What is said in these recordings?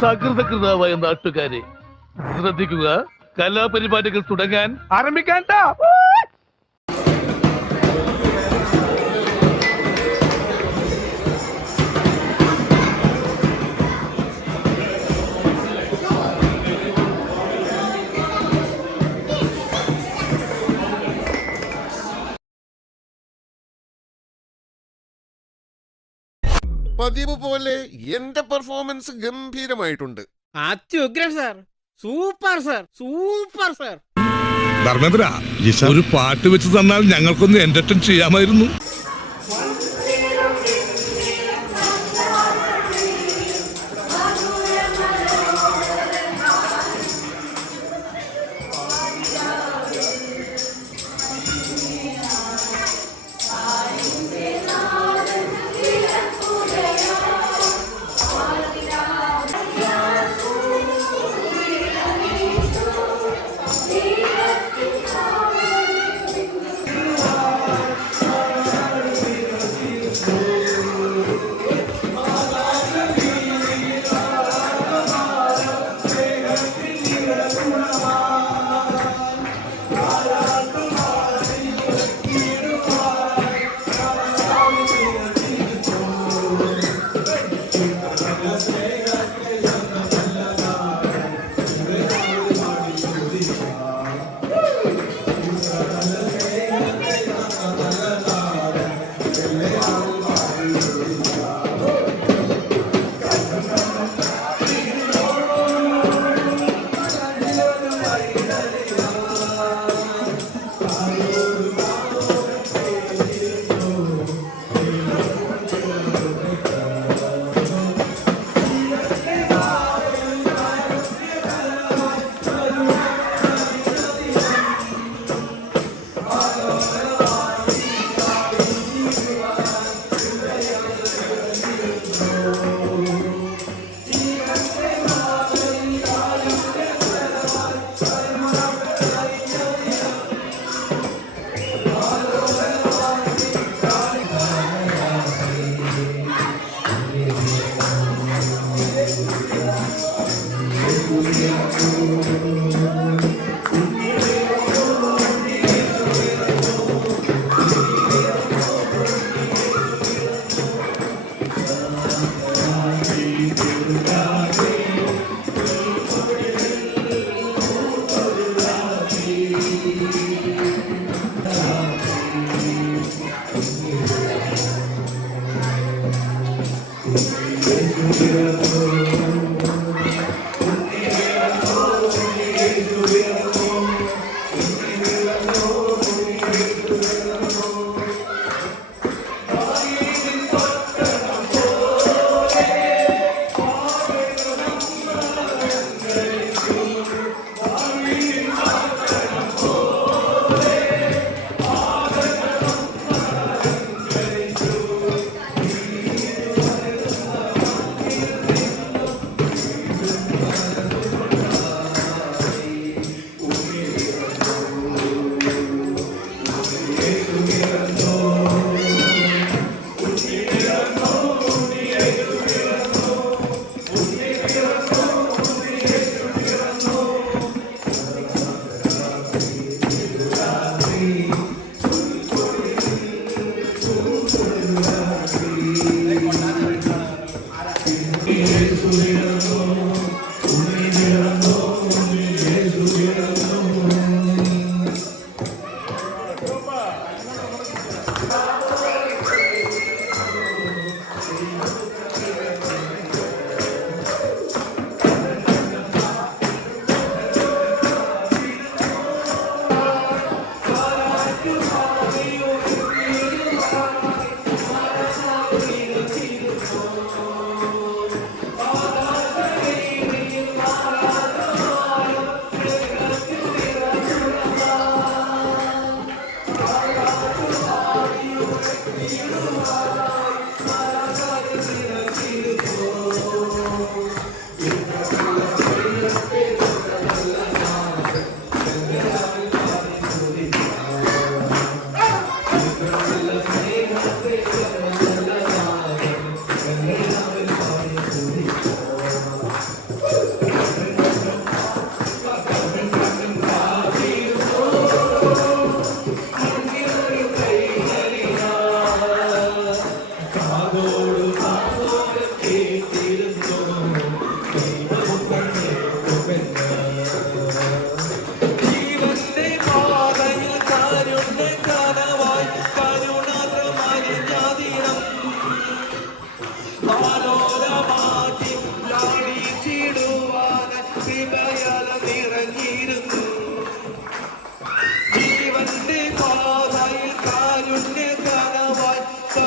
സകൃതകൃതാവായ നാട്ടുകാരെ ശ്രദ്ധിക്കുക, കലാപരിപാടികൾ തുടങ്ങാൻ ആരംഭിക്കാൻ. പതിവ് പോലെ എന്റെ പെർഫോമൻസ് ഗംഭീരമായിട്ടുണ്ട്. അത്യുഗ്രൻ sir, super sir, super sir. Dharmendra, ഒരു പാട്ട് വെച്ച് തന്നാൽ ഞങ്ങൾക്കൊന്ന് എന്റർടൈൻ ചെയ്യാമായിരുന്നു.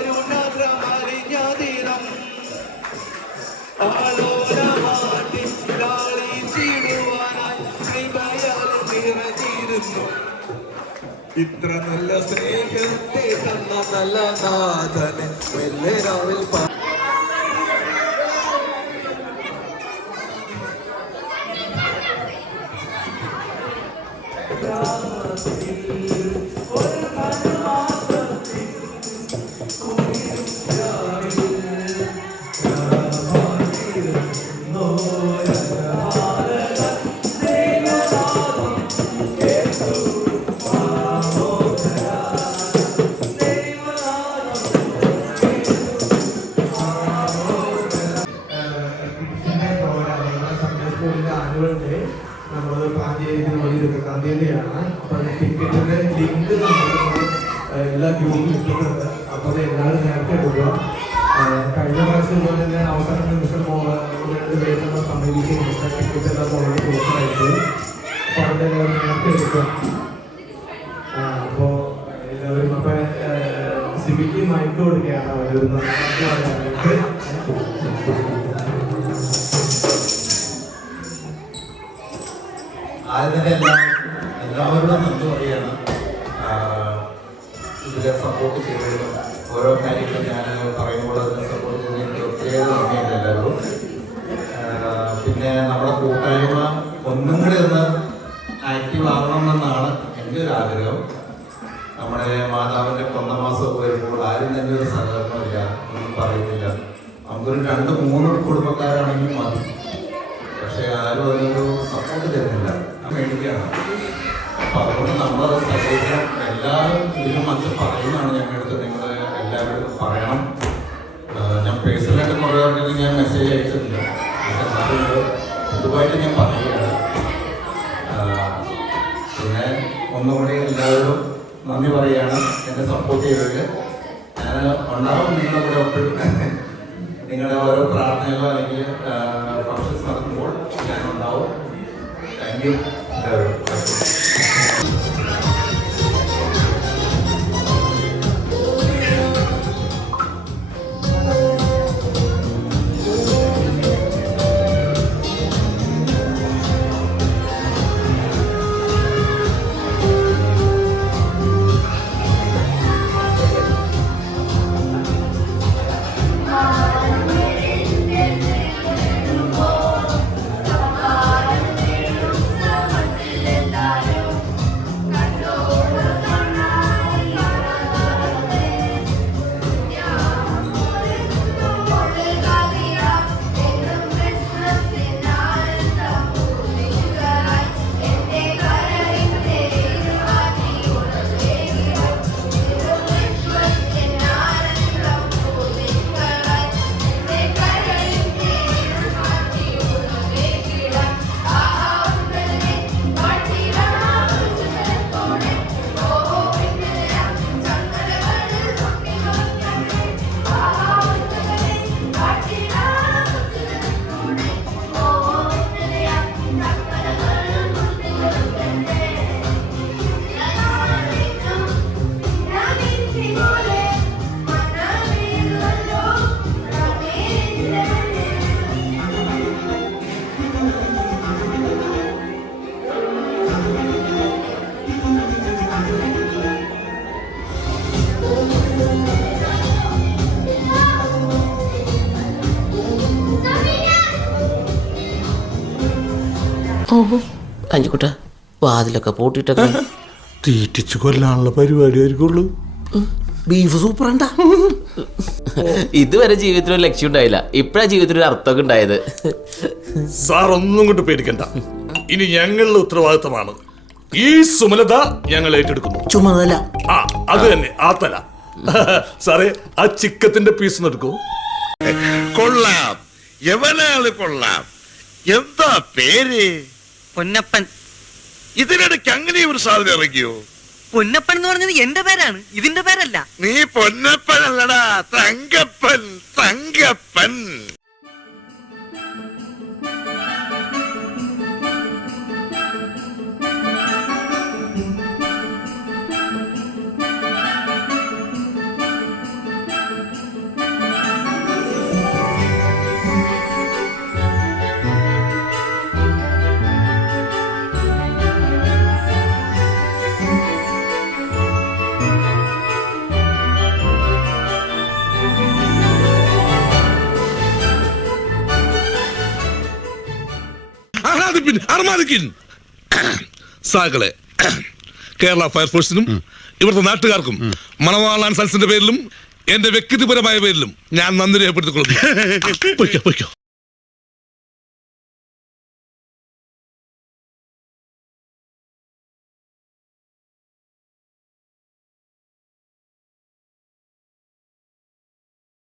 കരുണാദ്രമറിഞ്ഞതിനം ആലോലമാട്ടി ലാളിച്ചിടുവാനായി കൃപയാൽ നിറഞ്ഞിരുന്നു. ഇത്ര നല്ല സ്നേഹത്തെ തന്ന നല്ല നാഥനെ മെല്ലെ രാവിൽ നമ്മൾ പ്ലാൻ ചെയ്തിരിക്കുന്ന തീയതിയാണ്. അപ്പോൾ ടിക്കറ്റിന്റെ ലിങ്ക് നമ്മൾ എല്ലാ ഗ്രൂപ്പിലും ഇട്ടിട്ടുണ്ട്. അപ്പോൾ അത് എല്ലാവരും നേരത്തെ കൊടുക്കുക. കഴിഞ്ഞ പ്രാവശ്യം ഇതുപോലെ തന്നെ അവസാന നിമിഷം രണ്ട് പേര് നമ്മൾ സമീപിക്കുന്നുണ്ട്. ടിക്കറ്റ് എല്ലാം ഓൾറെഡി പോസ്റ്റായിട്ട്. അപ്പോൾ അവിടെ എല്ലാവരും നേരത്തെ എടുക്കുക. അപ്പോൾ എല്ലാവരും അപ്പം സിബിക്ക് മൈക്ക് കൊടുക്കുകയാണ് അവർ പറയാനായിട്ട്. ആദ്യം തന്നെ എല്ലാവരോടും നന്ദി പറയുകയാണ്. ഇതിലെ സപ്പോർട്ട് ചെയ്തതിലും ഓരോ കാര്യങ്ങളും ഞാൻ പറയുമ്പോൾ അതിനെ സപ്പോർട്ട് ചെയ്തതിന് ഒത്തിരിയേറെ നന്ദിയുണ്ട് എല്ലാവരും. പിന്നെ നമ്മുടെ കൂട്ടായ്മ ഒന്നും കൂടി ഒന്ന് ആക്റ്റീവ് ആകണമെന്നാണ് എൻ്റെ ഒരു ആഗ്രഹം. നമ്മുടെ മാതാവിൻ്റെ കൊന്നമാസം വരുമ്പോൾ ആരും തന്നെ ഒരു സഹകരണമില്ല, ഒന്നും പറയുന്നില്ല. നമുക്കൊരു 2-3 കുടുംബക്കാരാണെങ്കിലും മതി. പക്ഷെ ആരും അതിനൊരു സപ്പോർട്ട് തരുന്നില്ല, മേടിക്കുകയാണ്. അപ്പം അതുകൊണ്ട് നമ്മളത് സഹകരിക്കണം. എല്ലാവരും ഇതിനും മറ്റും പറയുന്നതാണ് ഞങ്ങളുടെ അടുത്ത്. നിങ്ങൾ എല്ലാവരും പറയണം. ഞാൻ പേഴ്സണലായിട്ട് കുറേ ആൾക്കാർക്ക് ഞാൻ മെസ്സേജ് അയച്ചിട്ടില്ല. പക്ഷെ എന്നാലും പൊതുവായിട്ട് ഞാൻ പറയുകയാണ്. പിന്നെ ഒന്നുകൂടി എല്ലാവരും നന്ദി പറയുകയാണ് എന്നെ സപ്പോർട്ട് ചെയ്തത്. ഞാൻ ഉണ്ടാവും നിങ്ങളുടെ കൂടെ ഒപ്പിടും. നിങ്ങളുടെ ഓരോ പ്രാർത്ഥനകളോ അല്ലെങ്കിൽ ഫങ്ഷൻസ് നടത്തുമ്പോൾ ഞാനുണ്ടാവും. താങ്ക് യു എല്ലാവരും. അഞ്ചുകുട്ട വാതിലൊക്കെ പൂട്ടിട്ടൊക്കെ തീറ്റിച്ചു കൊല്ലാനുള്ള പരിപാടി ആയിരിക്കുള്ളൂ. ബീഫ് സൂപ്പറാണ്ടാ. ഇതുവരെ ജീവിതത്തിൽ ഒരു ലക്ഷ്യം ഉണ്ടായില്ല, ഇപ്പഴാ ജീവിതത്തിൽ ഒരു അർത്ഥമൊക്കെ ഉണ്ടായത്. സാർ ഒന്നും കൊണ്ട് പേടിക്കണ്ട. ഇനി ഞങ്ങളുടെ ഉത്തരവാദിത്തമാണ്. ഈ സുമലത ഞങ്ങൾ ഏറ്റെടുക്കുന്നു. ചുമതല അത് തന്നെ, ആ തല. സാറേ, ആ ചിക്കത്തിന്റെ പീസ് എടുക്കൂ. കൊള്ളാം, എവനാള് കൊള്ളാം. എന്താ പേര്? പൊന്നപ്പൻ. ഇതിനിടയ്ക്ക് അങ്ങനെ ഒരു സാധനം ഇറങ്ങിയോ? പൊന്നപ്പൻ എന്ന് പറഞ്ഞത് എന്റെ പേരാണ്, ഇതിന്റെ പേരല്ല. നീ പൊന്നപ്പൻ അല്ലടാ, തങ്കപ്പൻ. തങ്കപ്പൻ. അർമാദിപ്പിൻ അർമാദിക്കിൻ. സാകളെ കേരള ഫയർഫോഴ്സിനും ഇവിടുത്തെ നാട്ടുകാർക്കും മണവാളാൻ സൽസിന്റെ പേരിലും എന്റെ വ്യക്തിപരമായ പേരിലും ഞാൻ നന്ദി രേഖപ്പെടുത്തിക്കൊള്ളുന്നു. പൊയ്ക്കോ.